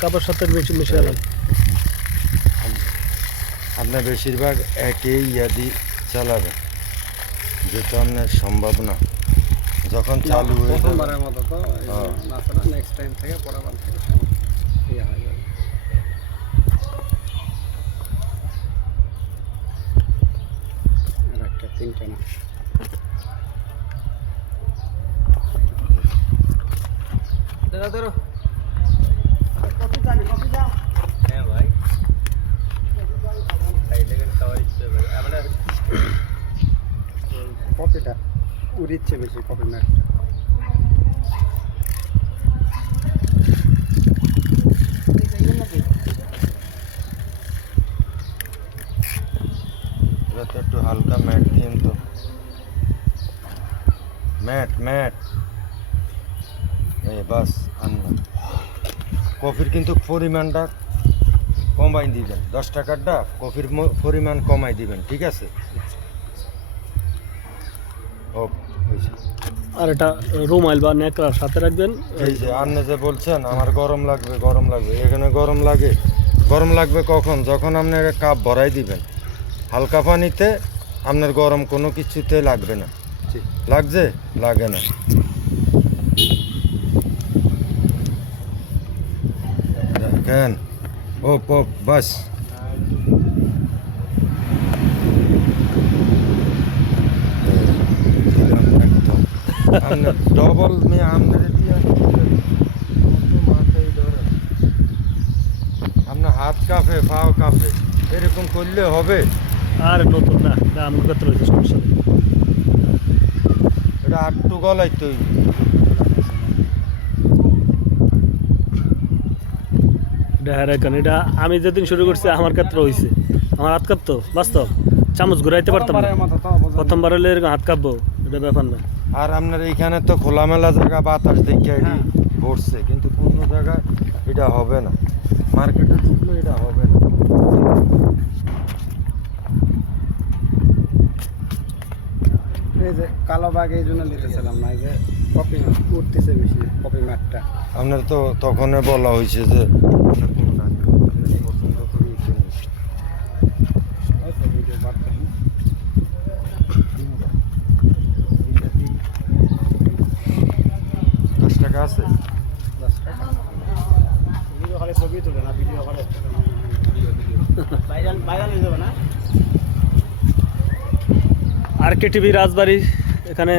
কাপড় সাথে মিশালাম। আপনার বেশিরভাগ একই ইয়াদি চালাবেন, যেটা আপনার সম্ভব না যখন চালু হয়ে যাবে। প্রথমবারের মতো তো নাচাটা নেক্সট টাইম থেকে পরেরবার থেকে ইয়ে হয়ে যাবে। আর একটা তিনটে না ধরো কফি জানি কফি যা। হ্যাঁ ভাই খাইলে গেলে খাওয়ার ইচ্ছে ভাই। আমরা কফিটা উড়িচ্ছে বেশি, কফি ম্যাটটা। এটা তো একটু হালকা ম্যাট দিন তো, ম্যাট ম্যাট এই বাস। আন্না কফির কিন্তু পরিমাণটা কমাই দিবেন, 10 টাকারটা কফির পরিমাণ কমাই দিবেন, ঠিক আছে? ও হয়েছে। আর এটা রুমাল বা নেকড়ার সাথে রাখবেন। এই যে আপনি যে বলছেন আমার গরম লাগবে গরম লাগবে, এখানে গরম লাগে। গরম লাগবে কখন? যখন আপনি একটা কাপ ভরাই দিবেন হালকা পানিতে, আপনার গরম কোনো কিছুতে লাগবে না। লাগছে? লাগে না। দেখেন ও পপ বাস। ডবল মেয়ে আপনার দিয়ে মাথায় ধরে আপনার হাত কাঁপে পাও কাঁপে, এরকম করলে হবে? আর নতুন না, এটা আমার কাছে রয়েছে, সমস্যা নেই। এটা আটটু গলাই তৈরি। এটা হ্যাঁ রাখেন, এটা আমি যেদিন শুরু করছি আমার ক্ষেত্রে হয়েছে, আমার হাত কাঁপতো বাস্তব, চামচ ঘুরাইতে পারতাম না। প্রথমবার হলে এরকম হাত কাঁপবো, এটা ব্যাপার না। আর আপনার এইখানে তো খোলামেলা জায়গা, বাতাস দেখে এটি ঘটছে, কিন্তু কোনো জায়গায় এটা হবে না। মার্কেটে ঢুকলে এটা হবে না। এই যে কালো বাঘ এই জন্য নিতেছিলাম না, এই যে কপি উঠতেছে বেশি কপি ম্যাটটা। আপনার তো তখনই বলা হয়েছে যে আপনি কোনটা নিবেন, আপনি পছন্দ করি এটা নিন। ভিডিও বাড়তে 10 টাকা আছে। 10 টাকা। ভিডিও হলে ছবি তুলে না, ভিডিও হলে ভাইরাল ভাইরাল হয়ে যাবে না। আরকে টিভি রাজবাড়ি, এখানে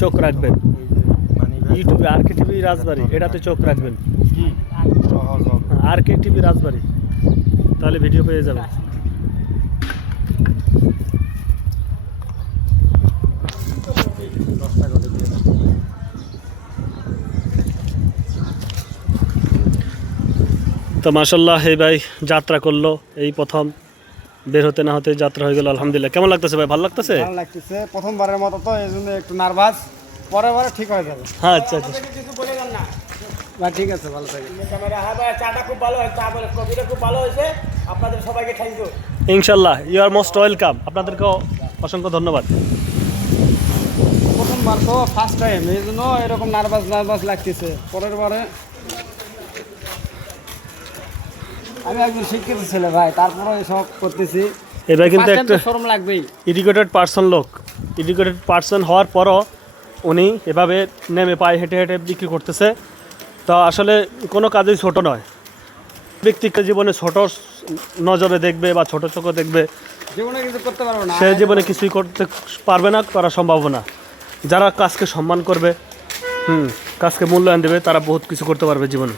চোখ রাখবেন। ইউটিউবে আরকে টিভি রাজবাড়ি, এটাতে চোখ রাখবেন। কি সহজ হবে? আরকে টিভি রাজবাড়ি, তাহলে ভিডিও পেয়ে যাবেন। তো মাশাল্লাহ এই ভাই যাত্রা করলো, এই প্রথম বের হতে না হতে যাত্রা হয়ে গেল। আলহামদুলিল্লাহ। কেমন লাগতেছে ভাই? ভালো লাগতেছে? ভালো লাগতেছে, প্রথমবারের মতো তো এই জন্য একটু নার্ভাস, পরের বারে ঠিক হয়ে যাবে। হ্যাঁ আচ্ছা আচ্ছা, কিছু বলে যান না ভাই, ঠিক আছে, ভালো থাকবেন। ক্যামেরা হ্যাঁ ভাই, চাটা খুব ভালো হয়েছে, চা বলে কফিটা খুব ভালো হয়েছে। আপনাদের সবাইকে থ্যাংক ইউ। ইনশাল্লাহ, ইউ আর মোস্ট ওয়েলকাম। আপনাদেরকেও অসংখ্য ধন্যবাদ। প্রথমবার তো ফার্স্ট টাইম, এই জন্য এরকম নার্ভাস লাগতেছে। পরের বারে আমি একজন শিক্ষিত ছেলে ভাই, তারপরে এসব করতেছি। এবার কিন্তু একটা শরম লাগবেই। এডুকেটেড পার্সন লোক, এডুকেটেড পার্সন হওয়ার পরও উনি এভাবে নেমে পায়ে হেঁটে হেঁটে বিক্রি করতেছে। তো আসলে কোনো কাজেই ছোট নয়। ব্যক্তিগত জীবনে ছোট নজরে দেখবে বা ছোট চোখে দেখবে, জীবনে কিছু করতে পারবো না, সে জীবনে কিছুই করতে পারবে না, করা সম্ভব না। যারা কাজকে সম্মান করবে, কাজকে মূল্যায়ন দেবে, তারা বহুত কিছু করতে পারবে জীবনে।